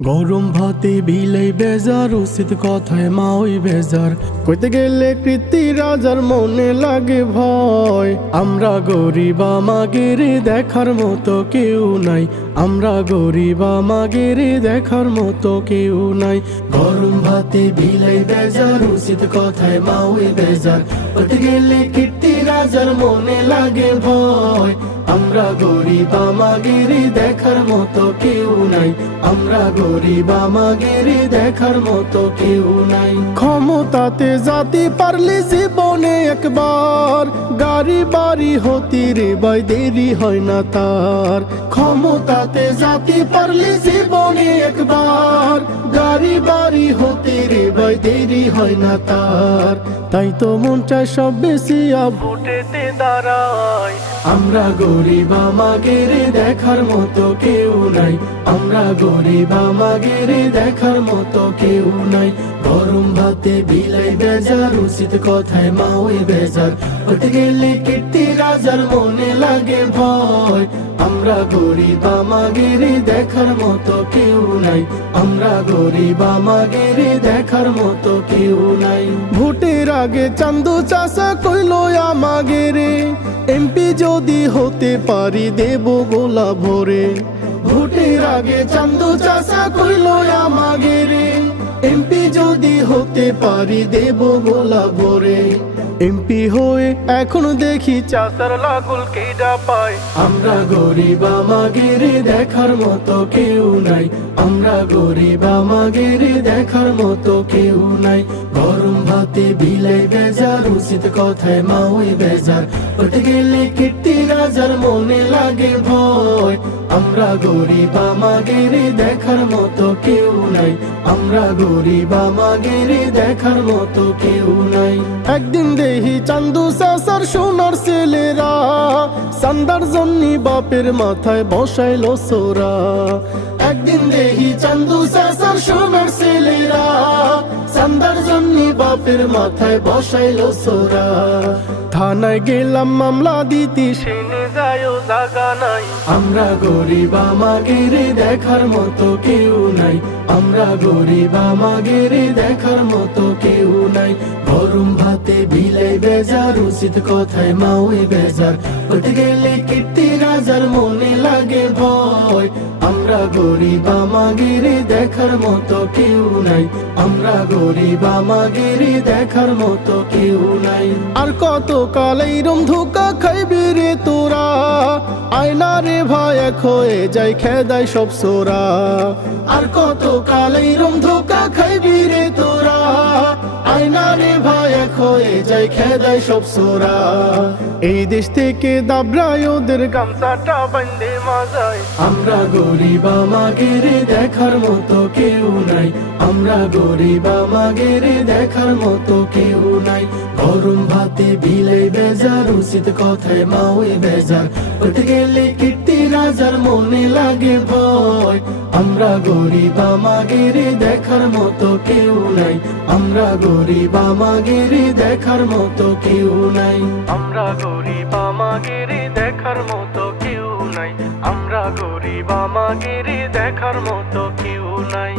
গরম ভাতে বিলাই বেজার, উচিত কথায় মা ওই বেজার। কইতে গেলে কৃতি রাজার মনে লাগে ভয়। আমরা গরিব আমাগের দেখার মতো কেউ নাই, আমরা গরিব আমাগের দেখার মতো কেউ নাই। গরম ভাতে বিলাই বেজার, উচিত কথায় মা ওই বেজার। কইতে গেলে কৃতি রাজার মনে লাগে ভয়। আমরা গরিব আমাগের দেখার মতো কেউ নাই, আমরা গরিব আমাগের দেখার মতো কেউ নাই। ক্ষমতাতে জাতি পারলে জীবনে একবার, গাড়ি বাড়ি হতি রে ভাই দেরি হয় না তার। ক্ষমতাতে জাতি পারলে জীবনে একবার, গাড়ি বাড়ি হতি রে ভাই দেরি হয় না তার। তাই তো মন চায় সব বেশি ভোটেতে দাঁড়ায়। আমরা গরিব আমাগের দেখার মতো কেউ নাই, আমরা গরিব আমাগের দেখার মতো কেউ নাই। গরম ভাতে বিলাই বেজার, উচিত কথায় মা ওই বেজার। হতে গেলে কীর্তি রাজার মনে লাগে ভয়। আমরা গরিব আমাগের দেখার মতো কেউ নাই, আমরা গরিব আমাগের দেখার মতো কেউ নাই। ভোটের আগে চান্দু চাষা কইলো আমাগের, এমপি যদি হতে পারি দেব গোলা ভরে। ভোটের আগে চান্দু চাষা কইলো আমাগের, এমপি যদি হতে পারি দেব গোলা ভরে। এমপি হয়ে এখন দেখি চাষার লাগল কেডা পায়। আমরা গরিব আমাগের দেখার মতো কেউ নাই, আমরা গরিব আমাগের দেখার মতো কেউ নাই। গরম ভাতে বিলাই বেজার, উচিত কথায় মা ওই বেজার। হতে গেলে কীর্তি রাজার মনে লাগে ভয়। আমরা গরিব আমাগের দেখার মতো কেউ নাই, আমরা গরিব আমাগের দেখার মতো কেউ নাই। একদিন দেহি চান্দু চাষার সোনার ছেলেরা, চান্দার জন্যি বাপের মাথায় বসাইলো সোরা। একদিন দেহি চান্দু চাষার সোনার ছেলেরা, চান্দার জন্যি বাপের মাথায় বসাইলো সোরা। থানায় গেলাম মামলা দিতে, সেনে যায়ও জাগা নাই। আমরা গরিব আমাগের দেখার মতো কেউ নাই, আমরা গরিব আমাগের দেখার মতো কেউ নাই। গরম ভাতে বিলাই বেজার, উচিত কথায় মা ওই বেজার। হতে গেলে কীর্তি রাজার মনে লাগে ভয়। আমরা গরিব আমাগের দেখার মতো কেউ নাই, আমরা গরিব আমাগের দেখার মতো কেউ নাই। আর কত কাল এইরম ধোকা খাইবি রে তোরা, আয়না রে ভাই এক হয়ে যাই খেদায় সব সোরা। আর কত কাল এইরম ধোকা খাইবি রে তোরা, আয়না রে ভাই এক হয়ে যাই খেদায় সব সোরা। এই দেশ থেকে দাবরায় ওদের গামছাটা বান্ধে মাজায়। আমরা গরিব আমাগের দেখার মতো কেউ নাই, আমরা গরিব আমাগের দেখার মতো কেউ নাই। গরম ভাতে বিলাই বেজার, উচিত কথায় মা ওই বেজার। হতে গেলে কীর্তি রাজার মনে লাগে ভয়। আমরা গরিব আমাগের দেখার মতো কেউ নাই, আমরা গরিব আমাগের দেখার মতো কেউ নাই। আমরা গরিব আমাগের দেখার মতো কেউ নাই, আমরা গরিব আমাগের দেখার মতো কেউ নাই।